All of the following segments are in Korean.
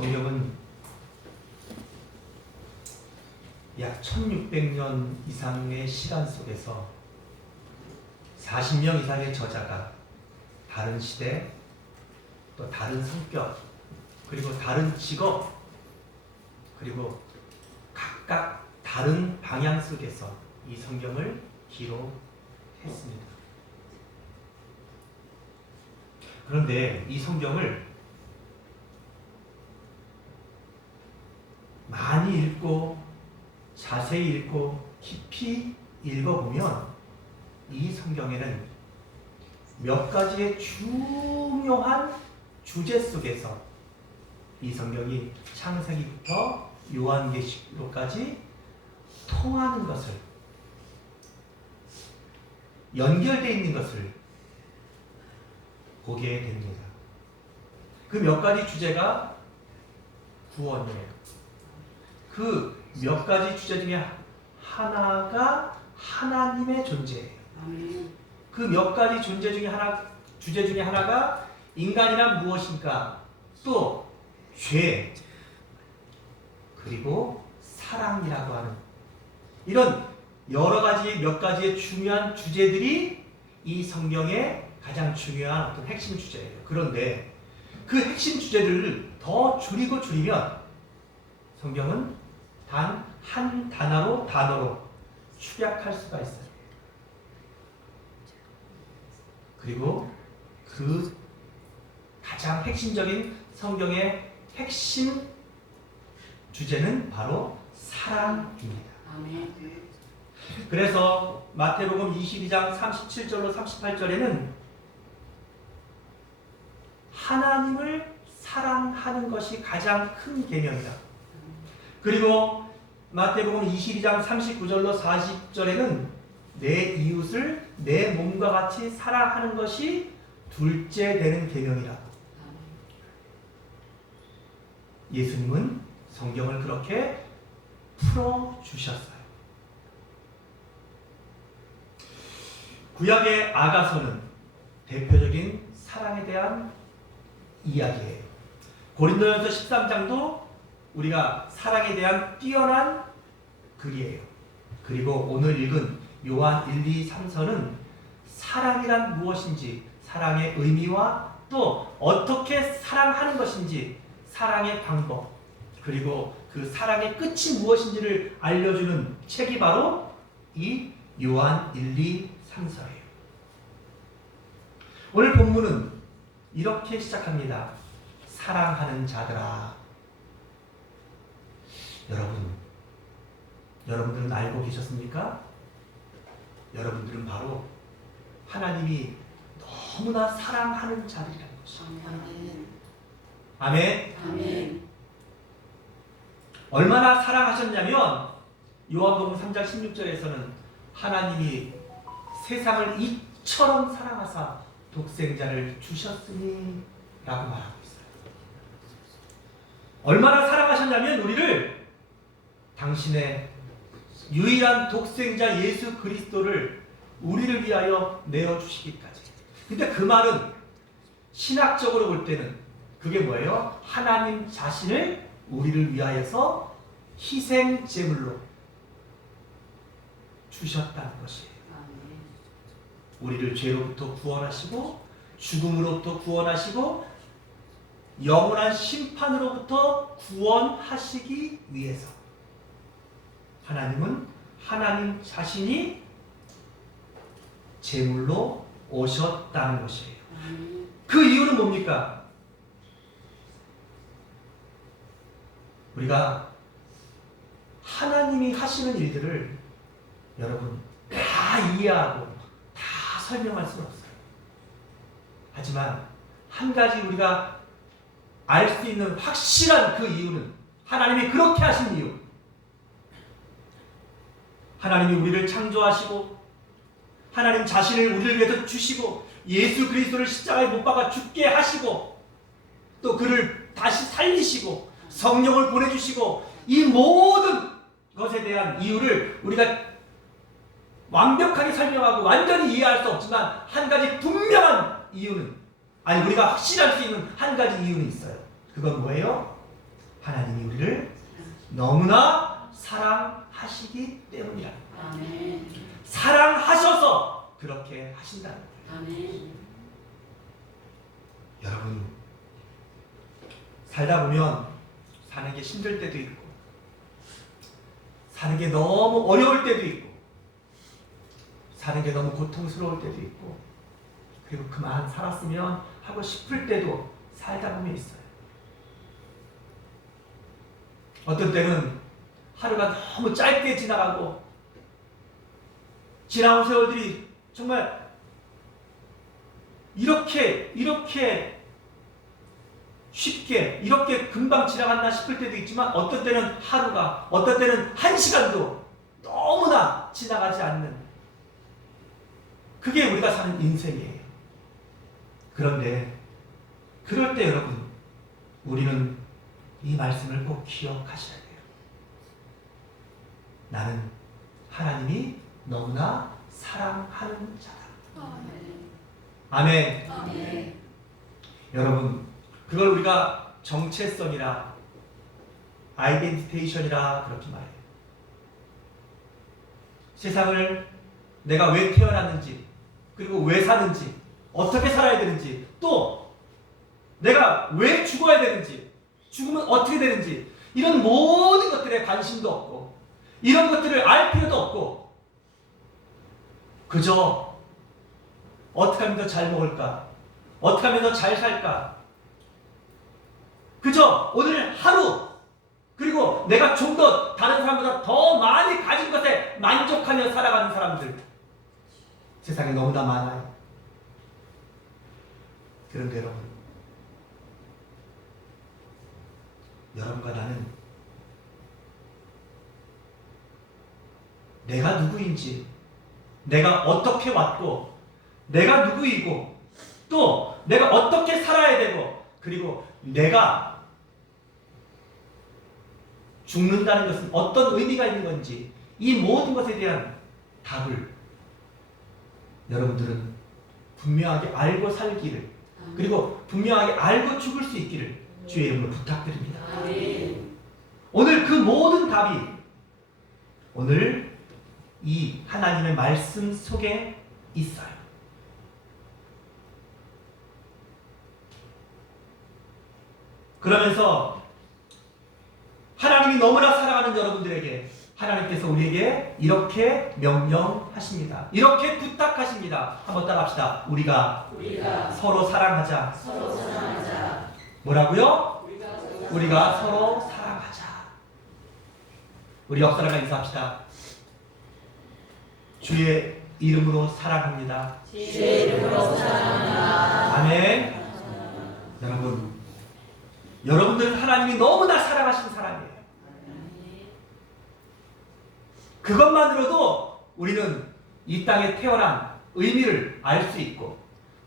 성경은 약 1600년 이상의 시간 속에서 40명 이상의 저자가 다른 시대, 또 다른 성격, 그리고 다른 직업, 그리고 각각 다른 방향 속에서 이 성경을 기록했습니다. 그런데 이 성경을 많이 읽고 자세히 읽고 깊이 읽어보면 이 성경에는 몇 가지의 중요한 주제 속에서 이 성경이 창세기부터 요한계시록까지 통하는 것을, 연결되어 있는 것을 보게 됩니다. 그 몇 가지 주제가 구원이에요. 그 몇 가지 주제 중에 하나가 하나님의 존재예요. 그 몇 가지 주제 중에 하나가 인간이란 무엇인가, 또 죄, 그리고 사랑이라고 하는 이런 여러 가지 몇 가지의 중요한 주제들이 이 성경의 가장 중요한 어떤 핵심 주제예요. 그런데 그 핵심 주제를 더 줄이면 성경은 단 한 단어로 축약할 수가 있어요. 그리고 그 가장 핵심적인 성경의 핵심 주제는 바로 사랑입니다. 그래서 마태복음 22장 37절로 38절에는 하나님을 사랑하는 것이 가장 큰 계명이다. 그리고 마태복음 22장 39절로 40절에는 내 이웃을 내 몸과 같이 사랑하는 것이 둘째 되는 계명이다. 예수님은 성경을 그렇게 풀어주셨어요. 구약의 아가서는 대표적인 사랑에 대한 이야기예요. 고린도전서 13장도 우리가 사랑에 대한 뛰어난 글이에요. 그리고 오늘 읽은 요한 1, 2, 3서는 사랑이란 무엇인지, 사랑의 의미와 또 어떻게 사랑하는 것인지, 사랑의 방법, 그리고 그 사랑의 끝이 무엇인지를 알려주는 책이 바로 이 요한 1, 2, 3서예요. 오늘 본문은 이렇게 시작합니다. 사랑하는 자들아. 여러분들은 알고 계셨습니까? 여러분들은 바로 하나님이 너무나 사랑하는 자들이라는 것입니다. 아멘. 아멘. 얼마나 사랑하셨냐면 요한복음 3장 16절에서는 하나님이 세상을 이처럼 사랑하사 독생자를 주셨으니 라고 말하고 있어요. 얼마나 사랑하셨냐면 우리를 당신의 유일한 독생자 예수 그리스도를 우리를 위하여 내어주시기까지. 근데 그 말은 신학적으로 볼 때는 그게 뭐예요? 하나님 자신을 우리를 위하여서 희생 제물로 주셨다는 것이에요. 우리를 죄로부터 구원하시고 죽음으로부터 구원하시고 영원한 심판으로부터 구원하시기 위해서 하나님은 하나님 자신이 제물로 오셨다는 것이에요. 그 이유는 뭡니까? 우리가 하나님이 하시는 일들을 여러분 다 이해하고 다 설명할 수는 없어요. 하지만 한 가지 우리가 알 수 있는 확실한 그 이유는, 하나님이 그렇게 하신 이유, 하나님이 우리를 창조하시고 하나님 자신을 우리를 위해서 주시고 예수 그리스도를 십자가에 못 박아 죽게 하시고 또 그를 다시 살리시고 성령을 보내주시고, 이 모든 것에 대한 이유를 우리가 완벽하게 설명하고 완전히 이해할 수 없지만 한 가지 분명한 이유는, 아니 우리가 확실할 수 있는 한 가지 이유는 있어요. 그건 뭐예요? 하나님이 우리를 너무나 사랑하시기 때문이라. 아멘. 사랑하셔서 그렇게 하신다는 거예요. 아멘. 여러분, 살다 보면 사는 게 힘들 때도 있고 사는 게 너무 어려울 때도 있고 사는 게 너무 고통스러울 때도 있고 그리고 그만 살았으면 하고 싶을 때도 살다 보면 있어요. 어떤 때는 하루가 너무 짧게 지나가고 지나온 세월들이 정말 이렇게 쉽게 이렇게 금방 지나갔나 싶을 때도 있지만 어떤 때는 하루가 어떤 때는 한 시간도 너무나 지나가지 않는 그게 우리가 사는 인생이에요. 그런데 그럴 때 여러분 우리는 이 말씀을 꼭 기억하셔야 돼요. 나는 하나님이 너무나 사랑하는 자다. 아멘. 아멘. 여러분 그걸 우리가 정체성이라 아이덴티테이션이라 그렇게 말해요. 세상을 내가 왜 태어났는지 그리고 왜 사는지 어떻게 살아야 되는지 또 내가 왜 죽어야 되는지 죽으면 어떻게 되는지 이런 모든 것들에 관심도 없고 이런 것들을 알 필요도 없고 그저 어떻게 하면 더 잘 먹을까 어떻게 하면 더 잘 살까 그저 오늘 하루 그리고 내가 좀 더 다른 사람보다 더 많이 가진 것에 만족하며 살아가는 사람들 세상에 너무나 많아요. 그런데 여러분과 나는 내가 누구인지 내가 어떻게 왔고 내가 누구이고 또 내가 어떻게 살아야 되고 그리고 내가 죽는다는 것은 어떤 의미가 있는 건지 이 모든 것에 대한 답을 여러분들은 분명하게 알고 살기를 그리고 분명하게 알고 죽을 수 있기를 주의 이름으로 부탁드립니다. 아멘. 오늘 그 모든 답이 오늘 이 하나님의 말씀 속에 있어요. 그러면서 하나님이 너무나 사랑하는 여러분들에게 하나님께서 우리에게 이렇게 명령하십니다. 이렇게 부탁하십니다. 한번 따라합시다. 우리가 서로 사랑하자. 서로 사랑하자. 뭐라고요? 우리가 서로 사랑하자. 우리 옆 사람과 인사합시다. 주의 이름으로 사랑합니다. 주의 이름으로 사랑합니다. 아멘. 여러분들은 하나님이 너무나 사랑하시는 사람이에요. 그것만으로도 우리는 이 땅에 태어난 의미를 알 수 있고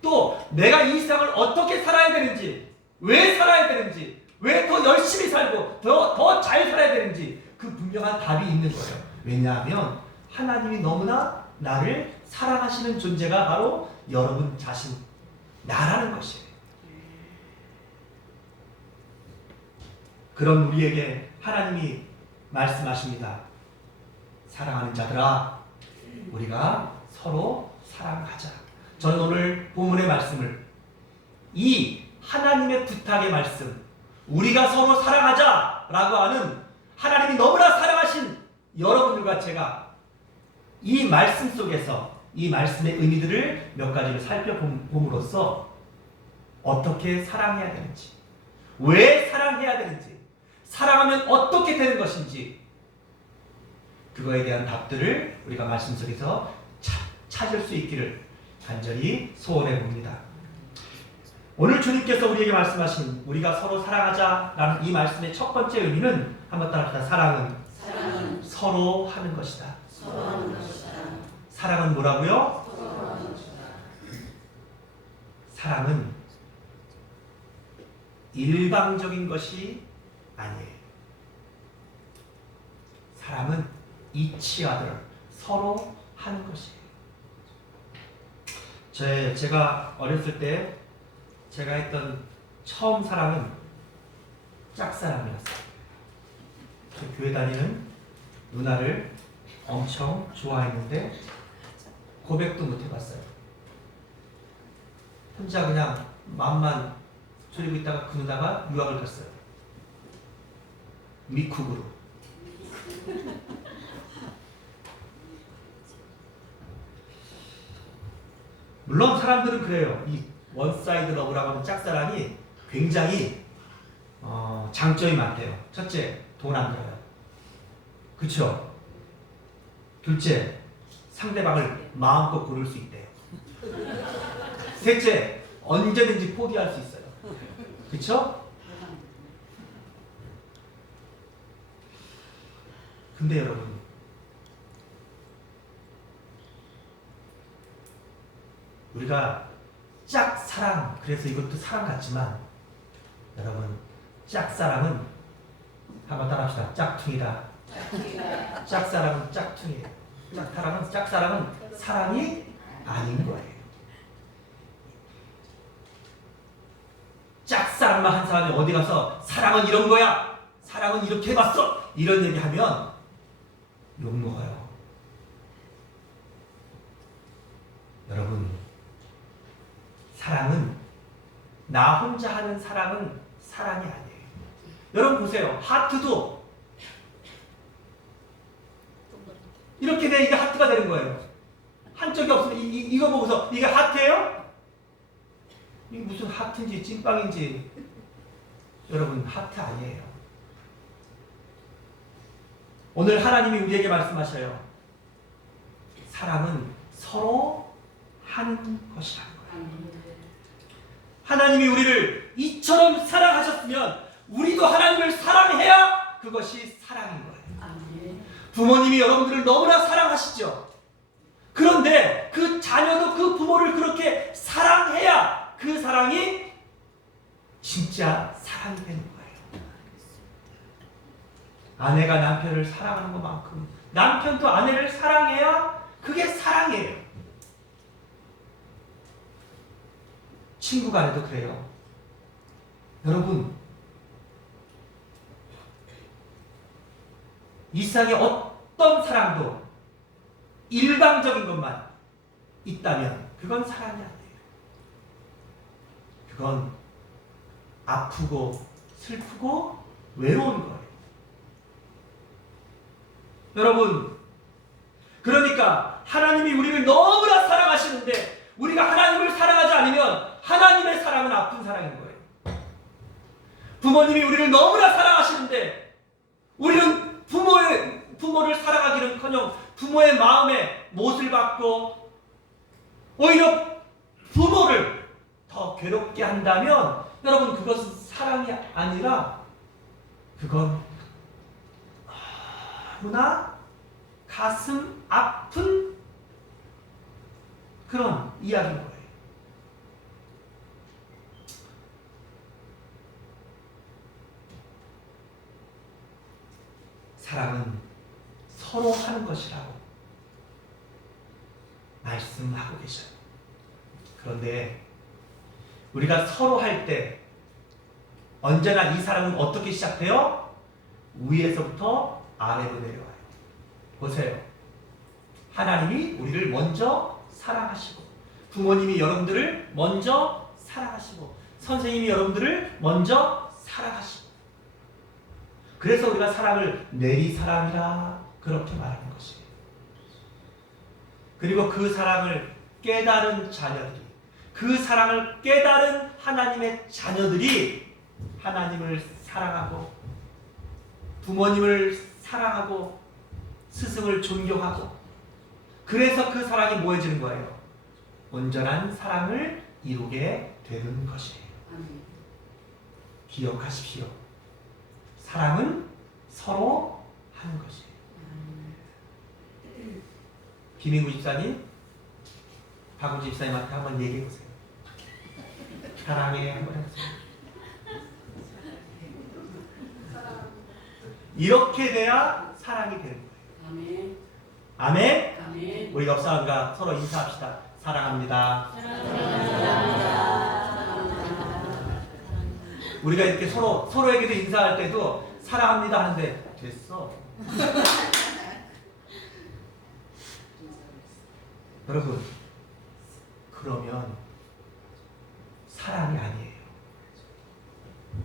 또 내가 이 세상을 어떻게 살아야 되는지 왜 살아야 되는지 왜 더 열심히 살고 더 잘 살아야 되는지 그 분명한 답이 있는 거예요. 왜냐하면 하나님이 너무나 나를 사랑하시는 존재가 바로 여러분 자신 나라는 것이에요. 그런 우리에게 하나님이 말씀하십니다. 사랑하는 자들아 우리가 서로 사랑하자. 저는 오늘 본문의 말씀을 이 하나님의 부탁의 말씀 우리가 서로 사랑하자 라고 하는 하나님이 너무나 사랑하신 여러분들과 제가 이 말씀 속에서 이 말씀의 의미들을 몇 가지를 살펴봄으로써 어떻게 사랑해야 되는지 왜 사랑해야 되는지 사랑하면 어떻게 되는 것인지 그거에 대한 답들을 우리가 말씀 속에서 찾을 수 있기를 간절히 소원해 봅니다. 오늘 주님께서 우리에게 말씀하신 우리가 서로 사랑하자라는 이 말씀의 첫 번째 의미는 한번 따라합시다. 사랑은 서로 하는 것이다. 서로 하는 것이다. 사랑은 뭐라고요? 서로 하는 것이다. 사랑은 일방적인 것이 아니에요. 사랑은 each other, 서로 하는 것이에요. 제가 어렸을 때 제가 했던 처음 사랑은 짝사랑이었어요. 제 교회 다니는 누나를 엄청 좋아했는데 고백도 못 해봤어요. 혼자 그냥 마음만 졸이고 있다가 그 누나가 유학을 갔어요. 미국으로. 물론 사람들은 그래요. 이 원사이드 러브라고 하는 짝사랑이 굉장히 장점이 많대요. 첫째, 돈 안 들어요. 그쵸? 둘째, 상대방을 마음껏 고를 수 있대요. 셋째, 언제든지 포기할 수 있어요. 그쵸? 근데 여러분, 우리가 짝사랑, 그래서 이것도 사랑 같지만 여러분, 짝사랑은 한번 따라합시다. 짝퉁이다. 짝사랑은 짝퉁이에요. 짝사랑은 사랑이 아닌 거예요. 짝사랑만 한 사람이 어디 가서 사랑은 이런 거야, 사랑은 이렇게 해봤어, 이런 얘기하면 욕먹어요. 여러분, 사랑은 나 혼자 하는 사랑은 사랑이 아니에요. 여러분 보세요. 하트도 이렇게 돼 이게 하트가 되는 거예요. 한쪽이 없으면 이거 보고서 이게 하트예요? 이게 무슨 하트인지 찐빵인지. 여러분, 하트 아니에요. 오늘 하나님이 우리에게 말씀하셔요. 사랑은 서로 하는 것이라는 거예요. 하나님이 우리를 이처럼 사랑하셨으면 우리도 하나님을 사랑해야 그것이 사랑인 거예요. 부모님이 여러분들을 너무나 사랑하시죠. 그런데 그 자녀도 그 부모를 그렇게 사랑해야 그 사랑이 진짜 사랑이 되는 거예요. 아내가 남편을 사랑하는 것만큼 남편도 아내를 사랑해야 그게 사랑이에요. 친구 간에도 그래요. 여러분, 이 세상에 어떤 사랑도 일방적인 것만 있다면 그건 사랑이 아니에요. 그건 아프고 슬프고 외로운 거예요. 여러분, 그러니까 하나님이 우리를 너무나 사랑하시는데 우리가 하나님을 사랑하지 않으면 하나님의 사랑은 아픈 사랑인 거예요. 부모님이 우리를 너무나 사랑하시는데 우리는 부모를 사랑하기는커녕 부모의 마음에 못을 받고 오히려 부모를 더 괴롭게 한다면 여러분, 그것은 사랑이 아니라 그건 너무나 가슴 아픈 그런 이야기인 거예요. 사랑은 서로 하는 것이라고 말씀하고 계셔요. 그런데 우리가 서로 할 때 언제나 이 사랑은 어떻게 시작돼요? 위에서부터 아래로 내려와요. 보세요. 하나님이 우리를 먼저 사랑하시고, 부모님이 여러분들을 먼저 사랑하시고, 선생님이 여러분들을 먼저 사랑하시고, 그래서 우리가 사랑을 내리사랑이라 그렇게 말하는 것이에요. 그리고 그 사랑을 깨달은 자녀들이, 그 사랑을 깨달은 하나님의 자녀들이 하나님을 사랑하고 부모님을 사랑하고 스승을 존경하고, 그래서 그 사랑이 모여지는 거예요. 온전한 사랑을 이루게 되는 것이에요. 기억하십시오. 사랑은 서로 하는 것이에요. 김인구 집사님, 박우지 집사님한테 한번 얘기해 보세요. 사랑해 한번 해보세요. 이렇게 돼야 사랑이 되는 거예요. 아멘. 아멘. 아멘. 우리 옆 사람과 서로 인사합시다. 사랑합니다. 우리가 이렇게 서로에게도 인사할 때도 사랑합니다 하는데 됐어. 여러분, 그러면 사랑이 아니에요.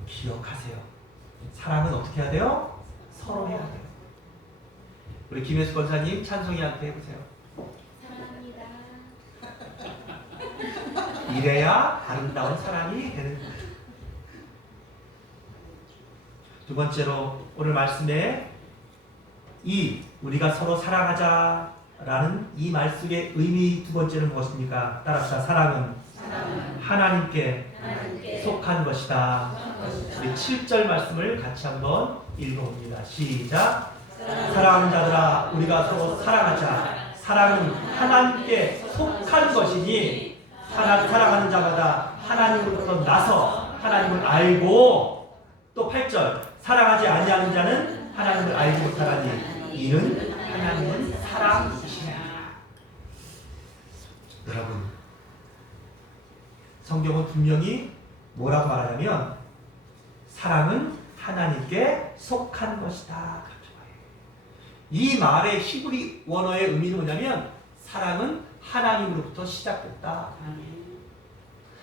기억하세요. 사랑은 어떻게 해야 돼요? 서로 해야 돼요. 우리 김혜수 권사님 찬송이한테 해보세요. 사랑합니다. 이래야 아름다운 사랑이 되는 거예요. 두 번째로 오늘 말씀에 이 우리가 서로 사랑하자라는 이 말씀의 의미 두 번째는 무엇입니까? 따라합시다. 사랑은 하나님께 속한 것이다. 우리 7절 말씀을 같이 한번 읽어봅니다. 시작. 사랑하는 자들아, 우리가 서로 사랑하자. 사랑은 하나님께 속한 것이니 사랑하는 자마다 하나님으로부터 나서 하나님을 알고, 또 8절 사랑하지 아니하는 자는 하나님을 알지 못하나니 이는 하나님은 사랑이시니라. 여러분, 성경은 분명히 뭐라고 말하냐면 사랑은 하나님께 속한 것이다. 이 말의 히브리 원어의 의미는 뭐냐면 사랑은 하나님으로부터 시작됐다.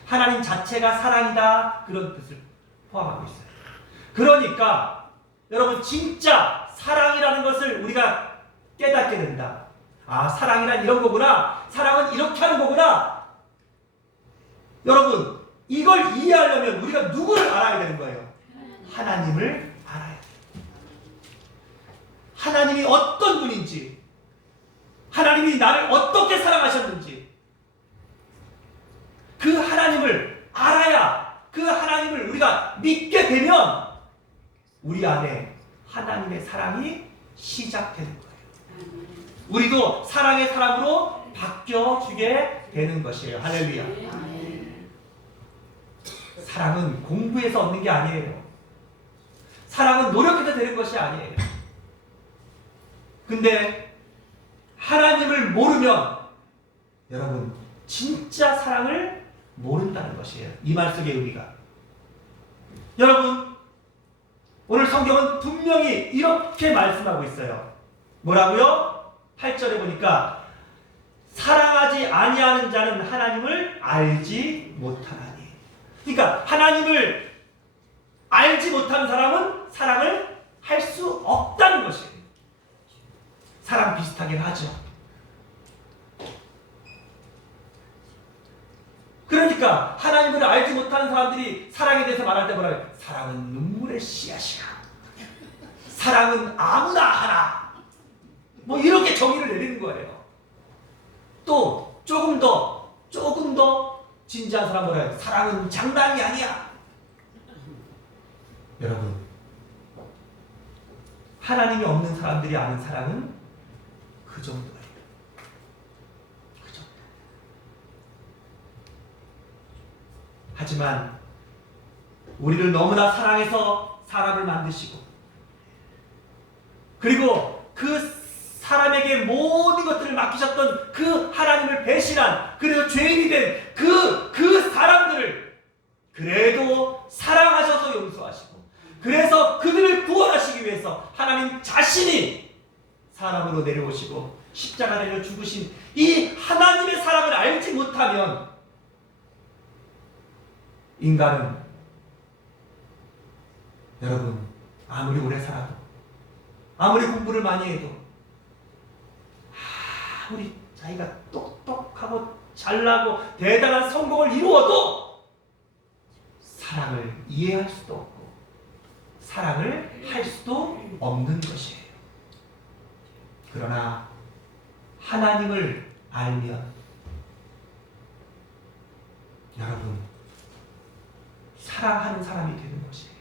하나님 자체가 사랑이다. 그런 뜻을 포함하고 있어요. 그러니까 여러분, 진짜 사랑이라는 것을 우리가 깨닫게 된다. 아, 사랑이란 이런 거구나. 사랑은 이렇게 하는 거구나. 여러분, 이걸 이해하려면 우리가 누구를 알아야 되는 거예요? 하나님을 알아야 돼요. 하나님이 어떤 분인지, 하나님이 나를 어떻게 사랑하셨는지, 그 하나님을 알아야 그 하나님을 우리가 믿게 되면 우리 안에 하나님의 사랑이 시작되는 거예요. 우리도 사랑의 사람으로 바뀌어주게 되는 것이에요. 할렐루야. 사랑은 공부해서 얻는 게 아니에요. 사랑은 노력해서 되는 것이 아니에요. 근데 하나님을 모르면 여러분, 진짜 사랑을 모른다는 것이에요. 이 말 속의 의미가. 여러분, 오늘 성경은 분명히 이렇게 말씀하고 있어요. 뭐라고요? 8절에 보니까 사랑하지 아니하는 자는 하나님을 알지 못하나니. 그러니까 하나님을 알지 못하는 사람은 사랑을 할 수 없다는 것이에요. 사랑 비슷하긴 하죠. 그러니까 하나님을 알지 못하는 사람들이 사랑에 대해서 말할 때 뭐라 해요? 사랑은 눈물의 씨앗이야. 사랑은 아무나 하나. 뭐 이렇게 정의를 내리는 거예요. 또 조금 더 진지한 사람 뭐라 해요? 사랑은 장난이 아니야. 여러분, 하나님이 없는 사람들이 아는 사랑은 그 정도예요. 그 정도. 하지만 우리를 너무나 사랑해서 사람을 만드시고, 그리고 그 사람에게 모든 것들을 맡기셨던 그 하나님을 배신한, 그래서 죄인이 된 그 사람들을 그래도 사랑하셔서 용서하시고, 그래서 그들을 구원하시기 위해서 하나님 자신이 사람으로 내려오시고 십자가 내려 죽으신 이 하나님의 사랑을 알지 못하면 인간은, 여러분, 아무리 오래 살아도, 아무리 공부를 많이 해도, 아무리 자기가 똑똑하고 잘나고 대단한 성공을 이루어도 사랑을 이해할 수도 없고 사랑을 할 수도 없는 것이에요. 그러나 하나님을 알면 여러분, 사랑하는 사람이 되는 것이에요.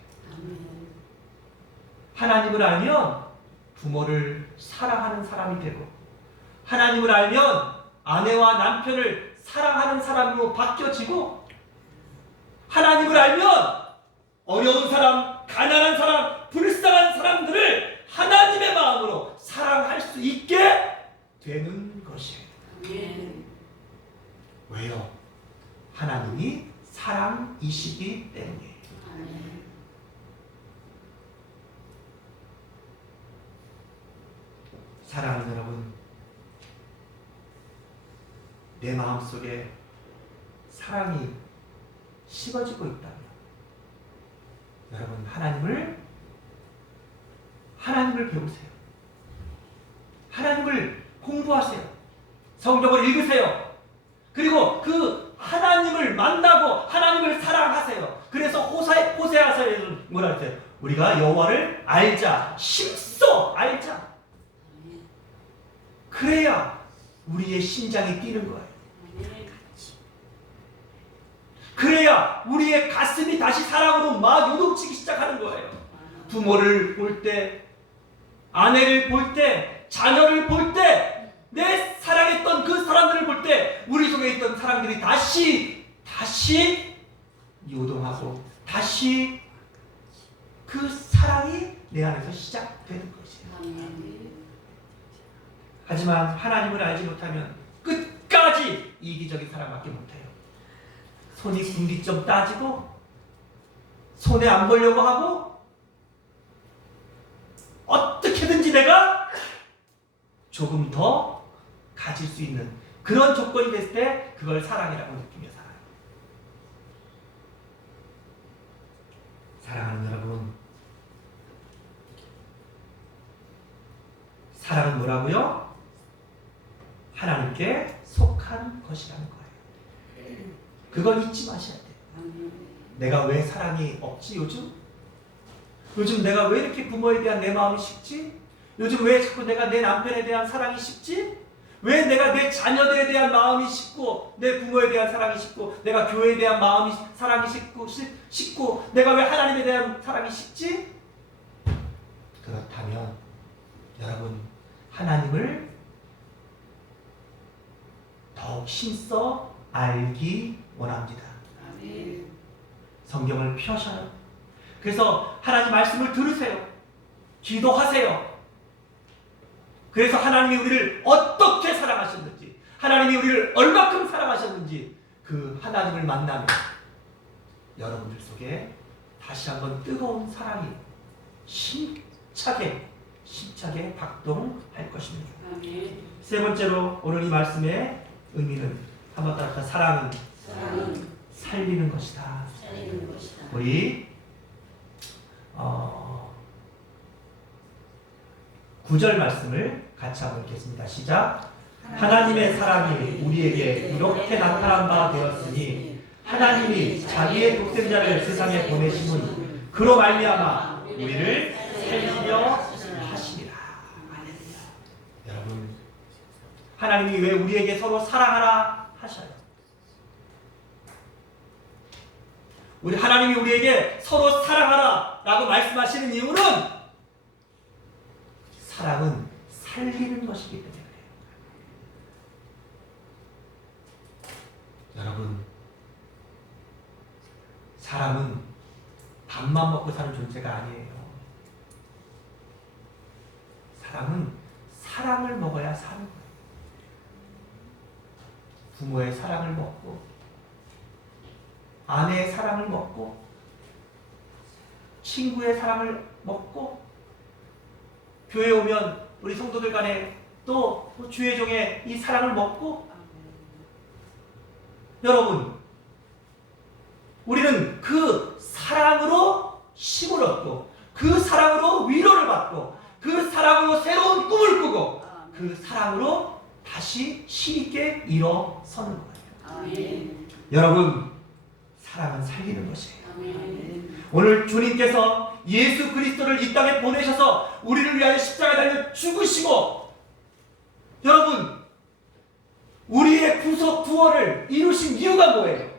하나님을 알면 부모를 사랑하는 사람이 되고, 하나님을 알면 아내와 남편을 사랑하는 사람으로 바뀌어지고, 하나님을 알면 어려운 사람, 가난한 사람, 불쌍한 사람들을 하나님의 마음으로 사랑할 수 있게 되는 것이에요. 왜요? 하나님이 사랑이시기 때문이에요. 사랑하는 여러분, 내 마음속에 사랑이 식어지고 있다면 여러분 하나님을 배우세요. 하나님을 공부하세요. 성경을 읽으세요. 그리고 그 하나님을 만나고 하나님을 사랑하세요. 그래서 호세아서에는 뭐라 그랬어요? 우리가 여호와를 알자, 힘써 알자. 그래야 우리의 심장이 뛰는 거예요. 그래야 우리의 가슴이 다시 사랑으로 막 요동치기 시작하는 거예요. 부모를 볼 때, 아내를 볼 때, 자녀를 볼 때, 내 사랑했던 그 사람들을 볼 때 우리 속에 있던 사랑들이 다시 요동하고 다시 그 사랑이 내 안에서 시작되는 것이에요. 하지만 하나님을 알지 못하면 끝까지 이기적인 사랑밖에 못해요. 손이 군기점 따지고 손에 안 보려고 하고 어떻게든지 내가 조금 더 가질 수 있는 그런 조건이 됐을 때 그걸 사랑이라고 느끼며 살아요. 사랑하는 여러분, 사랑은 뭐라고요? 하나님께 속한 것이라는 거예요. 그걸 잊지 마셔야 돼요. 내가 왜 사랑이 없지 요즘? 요즘 내가 왜 이렇게 부모에 대한 내 마음이 식지? 요즘 왜 자꾸 내가 내 남편에 대한 사랑이 식지? 왜 내가 내 자녀들에 대한 마음이 식고 내 부모에 대한 사랑이 식고 내가 교회에 대한 마음이 사랑이 식고 내가 왜 하나님에 대한 사랑이 식지? 그렇다면 여러분 하나님을 더욱 힘써 알기 원합니다. 성경을 펴셔요. 그래서 하나님 말씀을 들으세요. 기도하세요. 그래서 하나님이 우리를 어떻게 사랑하셨는지, 하나님이 우리를 얼마큼 사랑하셨는지 그 하나님을 만나면 여러분들 속에 다시 한번 뜨거운 사랑이 힘차게 박동할 것입니다. 세 번째로 오늘 이 말씀의 의미는 한번 따라 사랑은 살리는 것이다. 우리 9절 말씀을 같이 한번 읽겠습니다. 시작. 하나님의 사랑이 우리에게 이렇게 나타난 바 되었으니 하나님이 자기의 독생자를 세상에 보내심은 그로 말미암아 우리를 살리려 하시니라. 여러분, 하나님이 왜 우리에게 서로 사랑하라 하셔요? 우리 하나님이 우리에게 서로 사랑하라 라고 말씀하시는 이유는 사랑은 살리는 것이기 때문에 그래요. 여러분, 사람은 밥만 먹고 사는 존재가 아니에요. 사람은 사랑을 먹어야 사는 거예요. 부모의 사랑을 먹고 아내의 사랑을 먹고 친구의 사랑을 먹고 교회 오면 우리 성도들 간에 또 주의 종의 이 사랑을 먹고 여러분, 우리는 그 사랑으로 힘을 얻고 그 사랑으로 위로를 받고 그 사랑으로 새로운 꿈을 꾸고 그 사랑으로 다시 힘있게 일어서는 거예요. 여러분, 사랑은 살리는 것이에요. 오늘 주님께서 예수 그리스도를 이 땅에 보내셔서 우리를 위하여 십자가에 달려 죽으시고 여러분, 우리의 구원을 이루신 이유가 뭐예요?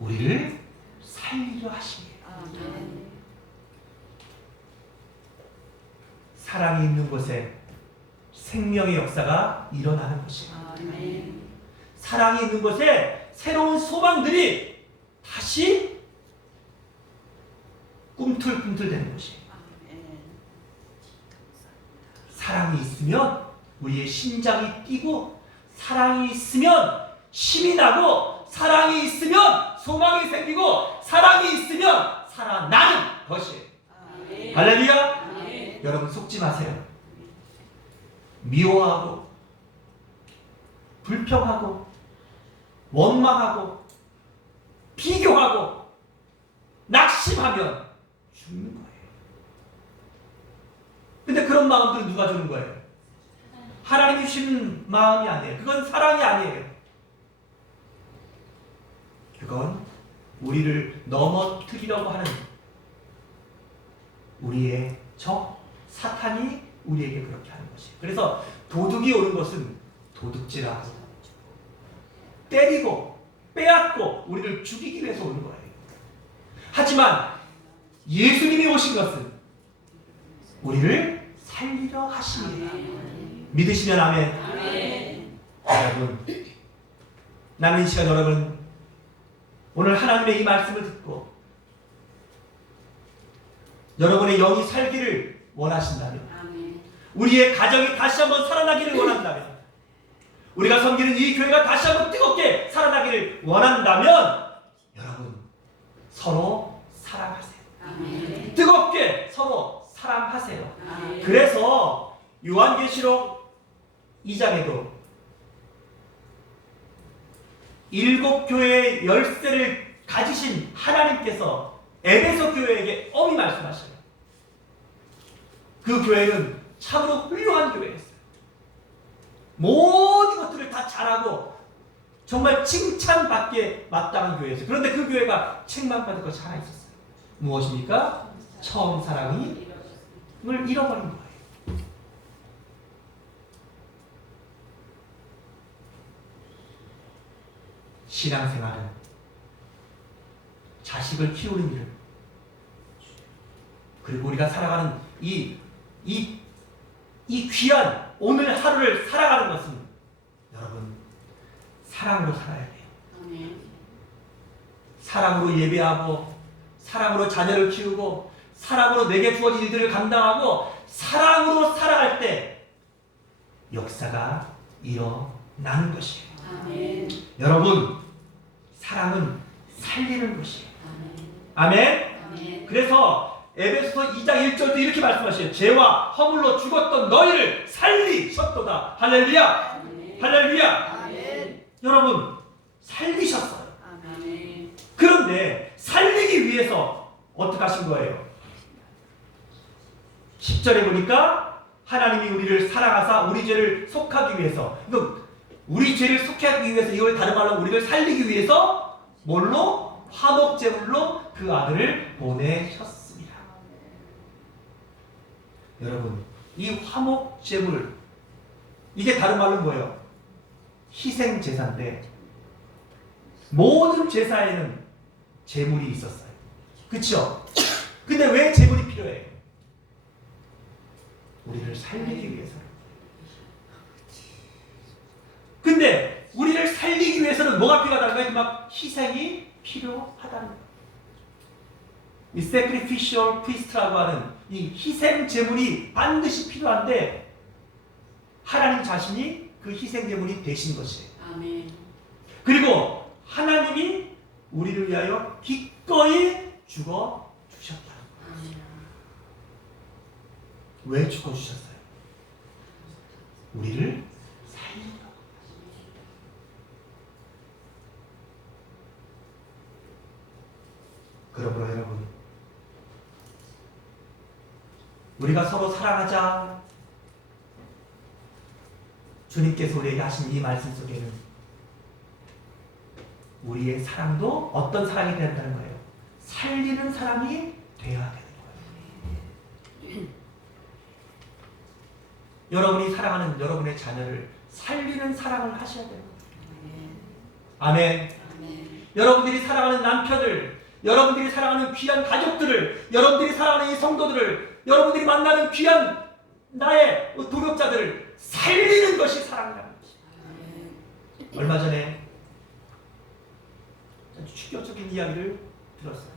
우리를 살리려 하시니에요. 사랑이 있는 곳에 생명의 역사가 일어나는 것이에요. 사랑이 있는 곳에 새로운 소망들이 다시 꿈틀꿈틀대는 것이에요. 사랑이 있으면 우리의 심장이 뛰고 사랑이 있으면 힘이 나고 사랑이 있으면 소망이 생기고 사랑이 있으면 살아나는 것이에요. 할렐루야. 여러분 속지 마세요. 미워하고 불평하고 원망하고 비교하고 낙심하면 죽는 거예요. 근데 그런 마음들은 누가 주는 거예요? 하나님이 주시는 마음이 아니에요. 그건 사랑이 아니에요. 그건 우리를 넘어뜨리려고 하는 우리의 적 사탄이 우리에게 그렇게 하는 것이에요. 그래서 도둑이 오는 것은 도둑질하고 때리고 빼앗고 우리를 죽이기 위해서 오는 거예요. 하지만 예수님이 오신 것은 우리를 살리려 하십니다. 믿으시면 아멘. 여러분, 나는 이 시간 여러분 오늘 하나님의 이 말씀을 듣고 여러분의 영이 살기를 원하신다면, 우리의 가정이 다시 한번 살아나기를 원한다면, 우리가 섬기는 이 교회가 다시 한번 뜨겁게 살아나기를 원한다면 여러분 서로 사랑하세요. 아멘. 뜨겁게 서로 사랑하세요. 아멘. 그래서 요한계시록 2장에도 7 교회의 열쇠를 가지신 하나님께서 에베소 교회에게 엄히 말씀하셔요. 그 교회는 참으로 훌륭한 교회였어요. 모든 것들을 다 잘하고 정말 칭찬받기에 마땅한 교회였어요. 그런데 그 교회가 책망받을 것이 하나 있었어요. 무엇입니까? 처음 사랑을 잃어버린 거예요. 신앙생활은 자식을 키우는 일, 그리고 우리가 살아가는 이 귀한 오늘 하루를 살아가는 것은 여러분 사랑으로 살아야 돼요. 아멘. 사랑으로 예배하고 사랑으로 자녀를 키우고 사랑으로 내게 주어진 일들을 감당하고 사랑으로 살아갈 때 역사가 일어나는 것이에요. 아멘. 여러분, 사랑은 살리는 것이에요. 아멘. 아멘. 아멘. 그래서 에베소서 2장 1절도 이렇게 말씀하시죠. 죄와 허물로 죽었던 너희를 살리셨도다. 할렐루야. 아멘. 할렐루야. 아멘. 여러분, 살리셨어요. 아멘. 그런데 살리기 위해서 어떻게 하신 거예요? 10절에 보니까 하나님이 우리를 사랑하사 우리 죄를 속하기 위해서, 우리 죄를 속하기 위해서, 이걸 다른 말로 우리를 살리기 위해서 뭘로? 화목제물로 그 아들을 보내셨습니다. 여러분, 이 화목제물, 이게 다른 말로 뭐예요? 희생제사인데 모든 제사에는 제물이 있었어요. 그렇죠? 근데 왜 제물이 필요해요? 우리를 살리기 위해서는. 근데 우리를 살리기 위해서는 뭐가 필요하다는 거예요? 막 희생이 필요하다는 거예요. 이 sacrificial priest라고 하는 이 희생 제물이 반드시 필요한데 하나님 자신이 그 희생 제물이 되신 것이에요. 아멘. 그리고 하나님이 우리를 위하여 기꺼이 죽어 주셨다. 아멘. 왜 죽어 주셨어요? 우리를 살리려. 그러므로 여러분, 우리가 서로 사랑하자. 주님께서 우리에게 하신 이 말씀 속에는 우리의 사랑도 어떤 사랑이 되어야 된다는 거예요? 살리는 사랑이 되어야 되는 거예요. 여러분이 사랑하는 여러분의 자녀를 살리는 사랑을 하셔야 돼요. 아멘. 아멘. 여러분들이 사랑하는 남편을, 여러분들이 사랑하는 귀한 가족들을, 여러분들이 사랑하는 이 성도들을, 여러분들이 만나는 귀한 나의 동역자들을 살리는 것이 사랑이라는 것입니다. 얼마 전에 아주 충격적인 이야기를 들었어요.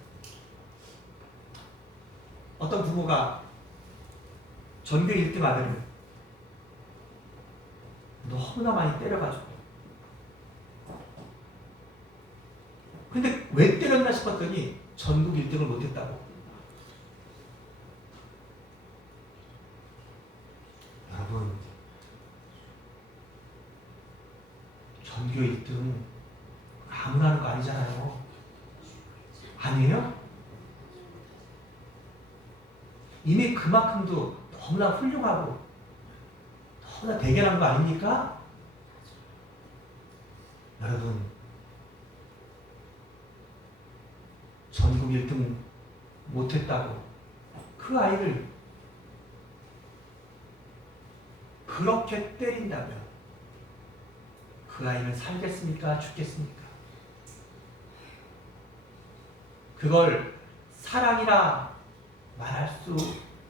어떤 부모가 전교 1등 아들을 너무나 많이 때려가지고, 근데 왜 때렸나 싶었더니 전국 1등을 못했다고. 여러분, 전교 1등 아무나 하는 거 아니잖아요. 아니에요? 이미 그만큼도 너무나 훌륭하고 너무나 대견한 거 아닙니까? 여러분, 전국 1등 못했다고 그 아이를 그렇게 때린다면 그 아이는 살겠습니까? 죽겠습니까? 그걸 사랑이라 말할 수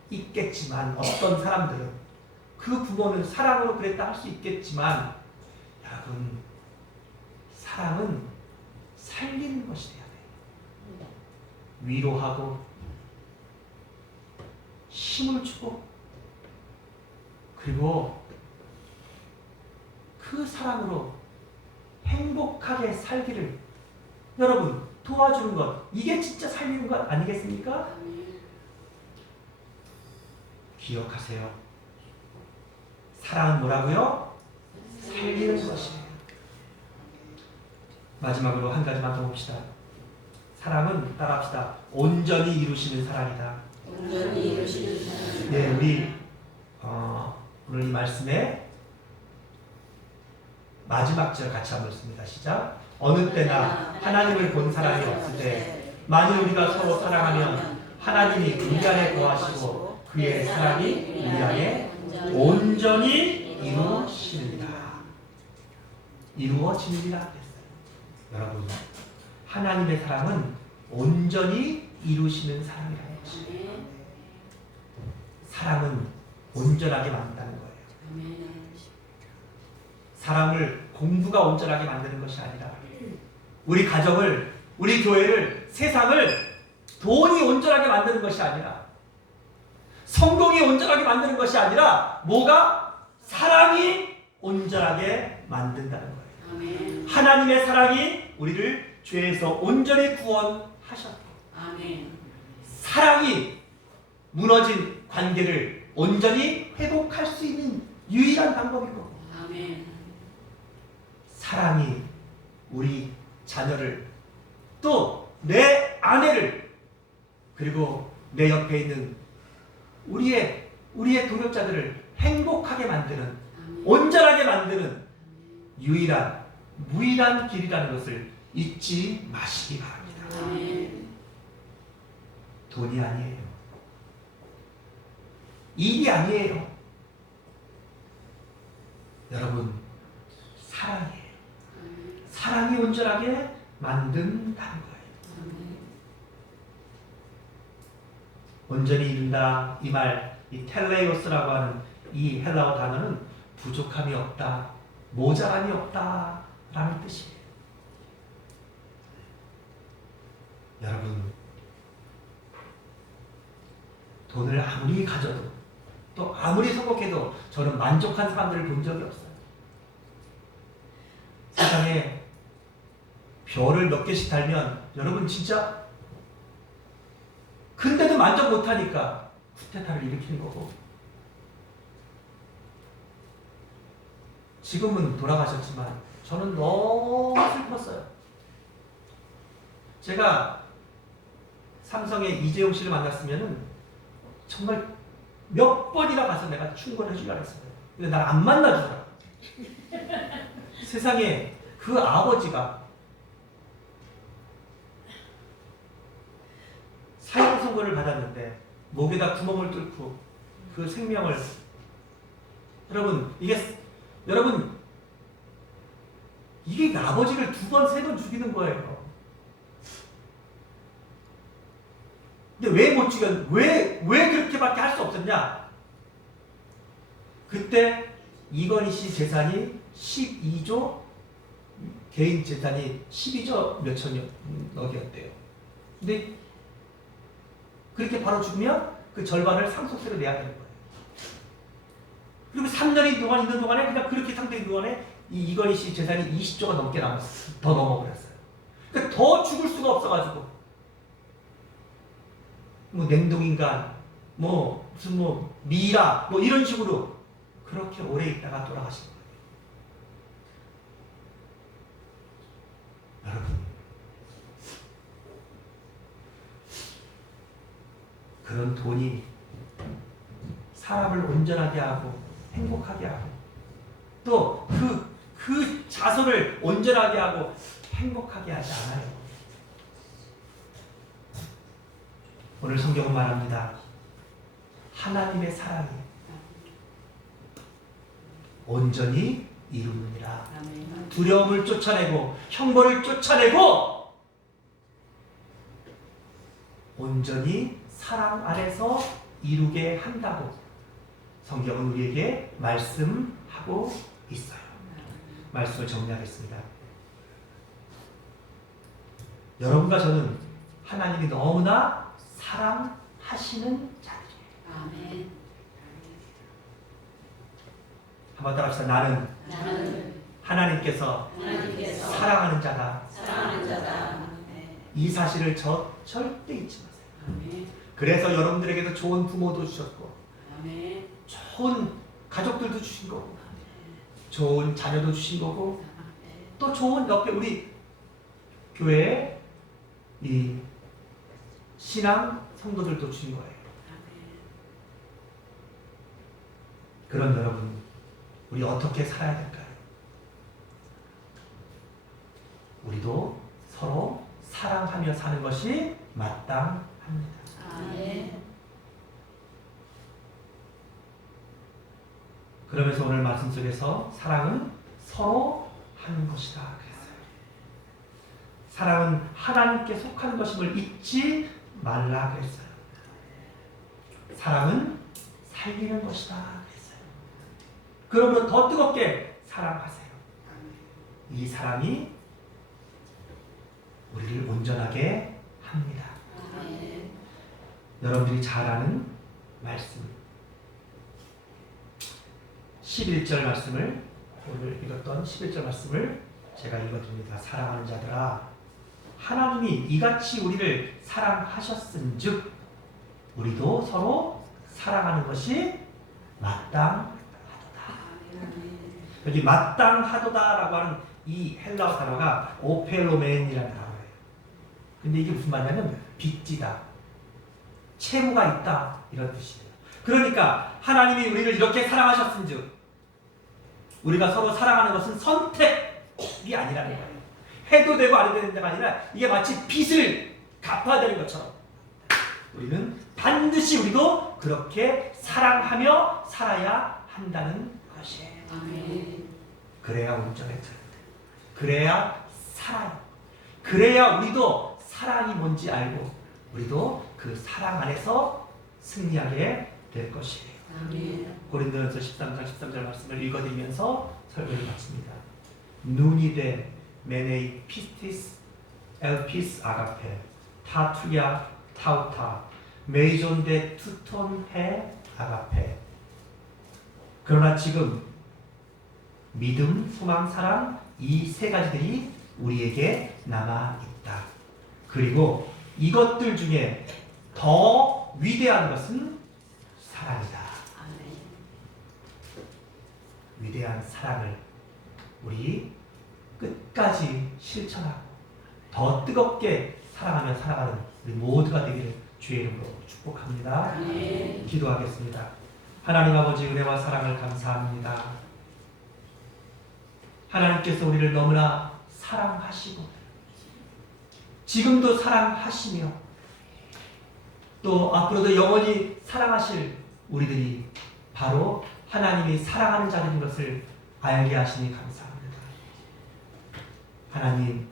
있겠지만 어떤 사람들은 그 부모는 사랑으로 그랬다 할 수 있겠지만 여러분, 사랑은 살리는 것이 돼야 돼요. 위로하고 힘을 주고 그리고 그 사랑으로 행복하게 살기를 여러분 도와주는 것, 이게 진짜 살리는 것 아니겠습니까? 기억하세요. 사랑은 뭐라고요? 살리는 것이에요. 마지막으로 한 가지만 더 봅시다. 사랑은 따라합시다. 온전히 이루시는 사랑이다. 온전히 이루시는 사랑. 네, 우리 오늘 이 말씀에 마지막 절 같이 한번 읽습니다. 시작. 어느 때나 하나님을 본 사람이 없으되 만일 우리가 서로 사랑하면 하나님이 우리 안에 거하시고 그의 사랑이 우리 안에 온전히 이루시느니라. 이루어지느니라 그랬어요. 여러분, 하나님의 사랑은 온전히 이루시는 사랑이라는 것이에요. 사랑은 온전하게 만든다는 거예요. 사람을 공부가 온전하게 만드는 것이 아니라 우리 가정을, 우리 교회를, 세상을 돈이 온전하게 만드는 것이 아니라 성공이 온전하게 만드는 것이 아니라 뭐가? 사랑이 온전하게 만든다는 거예요. 아멘. 하나님의 사랑이 우리를 죄에서 온전히 구원하셨고 아멘. 사랑이 무너진 관계를 온전히 회복할 수 있는 유일한 방법이고 아멘. 사랑이 우리 자녀를 또 내 아내를 그리고 내 옆에 있는 우리의 동역자들을 행복하게 만드는 아멘. 온전하게 만드는 유일한 무일한 길이라는 것을 잊지 마시기 바랍니다. 아멘. 돈이 아니에요. 일이 아니에요. 여러분, 사랑이에요. 사랑이 온전하게 만든다는 거예요. 온전히 이룬다 이 말, 이 텔레오스라고 하는 이 헬라어 단어는 부족함이 없다, 모자람이 없다 라는 뜻이에요. 여러분, 돈을 아무리 가져도 또 아무리 성공해도 저는 만족한 사람들을 본 적이 없어요. 세상에 별을 몇 개씩 달면 여러분 진짜 근데도 만족 못하니까 쿠데타를 일으키는 거고 지금은 돌아가셨지만 저는 너무 슬펐어요. 제가 삼성의 이재용 씨를 만났으면은 정말 몇 번이나 가서 내가 충고를 해주려고 했어요. 근데 날 안 만나주더라고. 세상에 그 아버지가 사형 선고를 받았는데 목에다 구멍을 뚫고 그 생명을 여러분 이게 아버지를 2번, 3번 죽이는 거예요. 근데 왜 못 죽였? 왜 그렇게밖에 할 수 없었냐? 그때 이건희 씨 재산이 12조, 개인 재산이 12조 몇천억이었대요. 근데 그렇게 바로 죽으면 그 절반을 상속세로 내야 되는 거예요. 그리고 3년이 동안 있는 동안에 그냥 그렇게 상대인 동안에 이 이건희 씨 재산이 20조가 넘게 남았어요. 더 넘어버렸어요. 그러니까 더 죽을 수가 없어가지고 뭐 냉동인간, 뭐 무슨 뭐 미라, 뭐 이런 식으로 그렇게 오래 있다가 돌아가신 거예요. 그런 돈이 사람을 온전하게 하고 행복하게 하고 또 그 자손을 온전하게 하고 행복하게 하지 않아요. 오늘 성경은 말합니다. 하나님의 사랑이 온전히 이루느니라. 아멘. 두려움을 쫓아내고 형벌을 쫓아내고 온전히 사랑 안에서 이루게 한다고 성경은 우리에게 말씀하고 있어요. 말씀을 정리하겠습니다. 여러분과 저는 하나님이 너무나 사랑하시는 자들이에요. 아멘. 한번 따라합시다. 나는 나는 하나님께서 하나님께서 사랑하는 자다. 사랑하는 자다. 네. 이 사실을 절대 잊지 마세요. 아멘. 그래서 여러분들에게도 좋은 부모도 주셨고 아멘. 좋은 가족들도 주신 거고 좋은 자녀도 주신 거고 또 좋은 옆에 우리 교회에 이 신앙 성도들도 주신 거예요. 그런 여러분 우리 어떻게 살아야 될까요? 우리도 서로 사랑하며 사는 것이 마땅합니다. 아멘. 그러면서 오늘 말씀 속에서 사랑은 서로 하는 것이다 그랬어요. 사랑은 하나님께 속한 것임을 잊지 말라 그랬어요. 사랑은 살리는 것이다 그랬어요. 그러면 더 뜨겁게 사랑하세요. 이 사랑이 우리를 온전하게 합니다. 아멘. 여러분들이 잘 아는 말씀 11절 말씀을 오늘 읽었던 11절 말씀을 제가 읽어드립니다. 사랑하는 자들아 하나님이 이같이 우리를 사랑하셨은즉 우리도 서로 사랑하는 것이 마땅하도다. 여기 마땅하도다라고 하는 이 헬라어 단어가 오펠로멘이라는 단어예요. 근데 이게 무슨 말이냐면 빚지다, 채무가 있다 이런 뜻이에요. 그러니까 하나님이 우리를 이렇게 사랑하셨은즉 우리가 서로 사랑하는 것은 선택이 아니라는 거예요. 해도 되고 안 해도 된다가 아니라 이게 마치 빚을 갚아야 되는 것처럼 우리는 반드시 우리도 그렇게 사랑하며 살아야 한다는 것이에요. 아멘. 그래야 온전해져요. 그래야 살아요. 그래야 우리도 사랑이 뭔지 알고 우리도 그 사랑 안에서 승리하게 될 것이에요. 아멘. 고린도전서 13장 13절 말씀을 읽어드리면서 설교를 마칩니다. 누니데 메네이 피스티스 엘피스 아가페 타투야 타우타 메이존데 투톤헤 아가페. 그러나 지금 믿음, 소망, 사랑 이 세 가지들이 우리에게 남아 있다. 그리고 이것들 중에 더 위대한 것은 사랑이다. 아멘. 위대한 사랑을 우리 끝까지 실천하고 더 뜨겁게 사랑하며 살아가는 우리 모두가 되기를 주의 이름으로 축복합니다. 아멘. 기도하겠습니다. 하나님 아버지 은혜와 사랑을 감사합니다. 하나님께서 우리를 너무나 사랑하시고 지금도 사랑하시며 또 앞으로도 영원히 사랑하실 우리들이 바로 하나님이 사랑하는 자들인 것을 알게 하시니 감사합니다. 하나님,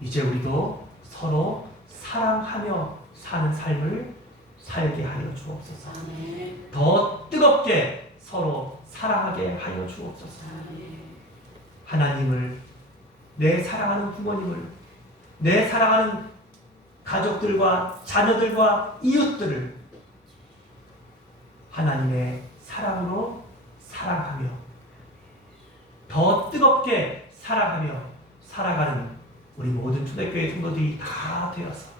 이제 우리도 서로 사랑하며 사는 삶을 살게 하여 주옵소서. 아멘. 더 뜨겁게 서로 사랑하게 하여 주옵소서. 아멘. 하나님을, 내 사랑하는 부모님을, 내 사랑하는 가족들과 자녀들과 이웃들을 하나님의 사랑으로 사랑하며 더 뜨겁게 사랑하며 살아가는 우리 모든 초대교회 성도들이 다 되어서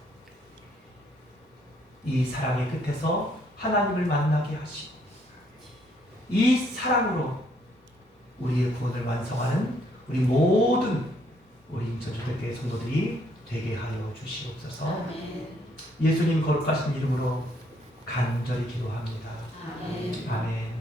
이 사랑의 끝에서 하나님을 만나게 하시고 이 사랑으로 우리의 구원을 완성하는 우리 모든 우리 인천 초대교회 성도들이 되게 하여 주시옵소서. 아멘. 예수님 거룩하신 이름으로 간절히 기도합니다. 아멘. 아멘.